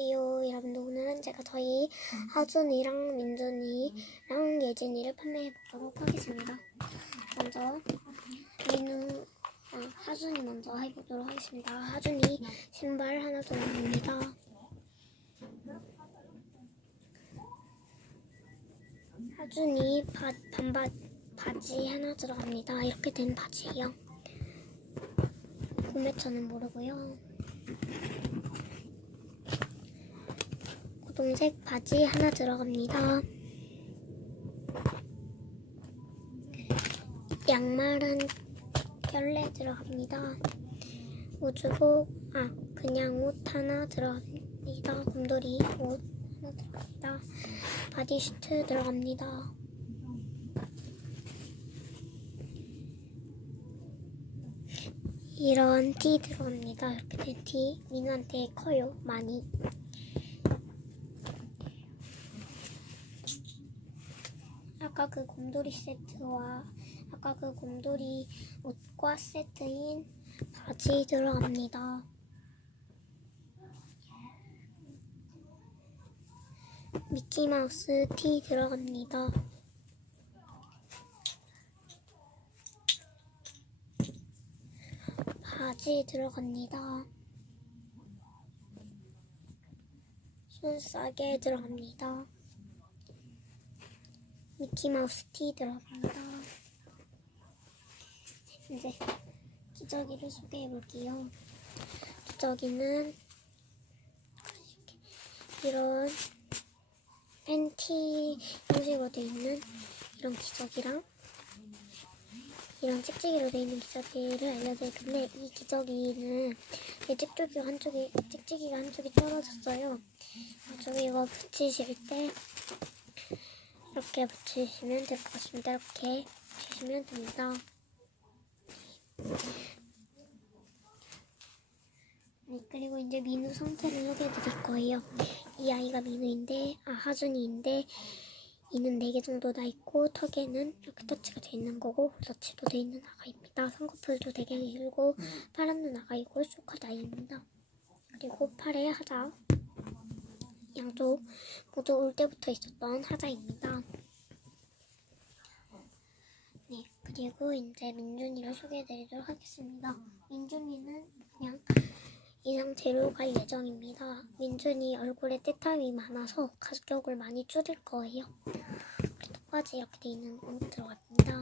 안녕하세요 여러분들 오늘은 제가 저희 하준이랑 민준이랑 예진이를 판매해 보도록 하겠습니다. 먼저 민우 아, 하준이 먼저 해보도록 하겠습니다. 하준이 신발 하나 들어갑니다. 하준이 바, 반바, 바지 하나 들어갑니다. 이렇게 된 바지예요. 구매처는 모르고요 고동색 바지 하나 들어갑니다. 양말은 결례 들어갑니다. 우주복, 아, 그냥 옷 하나 들어갑니다. 곰돌이 옷 하나 들어갑니다. 바디슈트 들어갑니다. 이런 티 들어갑니다. 이렇게 된 티. 민우한테 커요. 많이. 아까 그 곰돌이 세트와 아까 그 곰돌이 옷과 세트인 바지 들어갑니다. 미키마우스 티 들어갑니다. 바지 들어갑니다. 손 싸게 들어갑니다. 미키마우스 티 들어갑니다. 이제 기저귀를 소개해 볼게요. 기저귀는 이런 팬티 형식으로 되어 있는 이런 기저귀랑 이런 찍찍이로 되어 있는 기저귀를 알려드릴 건데 이 기저귀는 이 찍찍이가 한쪽이 찍찍이가 한쪽이 떨어졌어요. 나중에 이거 붙이실 때 이렇게 붙이시면 될 것 같습니다. 이렇게 붙이시면 됩니다. 네, 그리고 이제 민우 상태를 소개해 드릴 거예요. 이 아이가 민우인데, 아, 하준이인데, 이는 4개 정도 나 있고, 턱에는 이렇게 터치가 돼 있는 거고, 터치도 돼 있는 아가입니다. 쌍꺼풀도 되게 길고, 파란 눈 아가이고, 쇼카드 아이입니다. 그리고 팔에 하자. 양쪽 모두 올 때부터 있었던 하자입니다. 네, 그리고 이제 민준이를 소개해드리도록 하겠습니다. 민준이는 그냥 이 상태로 갈 예정입니다. 민준이 얼굴에 때탐이 많아서 가격을 많이 줄일 거예요. 턱바지 이렇게 돼 있는 옷 들어갑니다.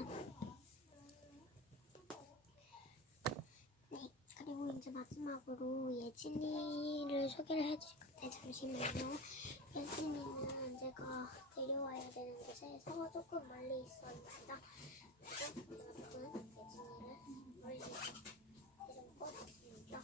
네, 그리고 이제 마지막으로 예진이를 소개를 해드릴 건 데 잠시만요. 예진이는 제가 데려와야 되는 곳에서 조금 멀리. 그래서 여러분 예진이를 멀리 데려오고 왔습니다.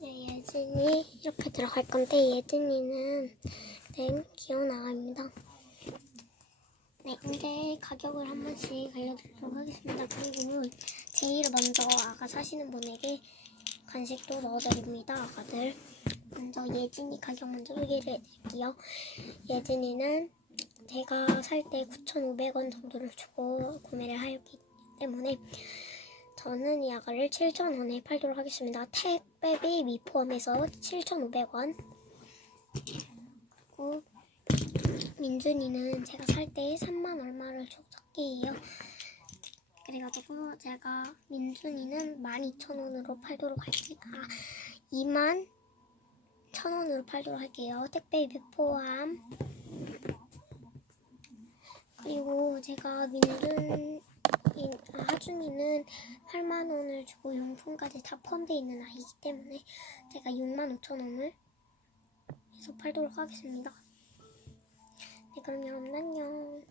네, 예진이 이렇게 들어갈 건데 예진이는 네, 귀여운 아가입니다. 네, 이제 가격을 한 번씩 알려드리도록 하겠습니다. 그리고 제일 먼저 아가 사시는 분에게 간식도 넣어드립니다. 아가들. 먼저 예진이 가격 먼저 소개를 해드릴게요. 예진이는 제가 살 때 9,500원 정도를 주고 구매를 하였기 때문에 저는 이 아가를 7,000원에 팔도록 하겠습니다. 택배비 미포함해서 7,500원. 민준이는 제가 살 때 3만 얼마를 샀기예요. 그래가지고 제가 민준이는 12,000원으로 팔도록 할게요. 아, 2만 1,000원으로 팔도록 할게요. 택배비 포함. 그리고 제가 민준 이 하준이는 8만 원을 주고 용품까지 다 포함되어 있는 아이기 때문에 제가 6만 5천 원을 해서 팔도록 하겠습니다. 네, 그럼 여러분 안녕.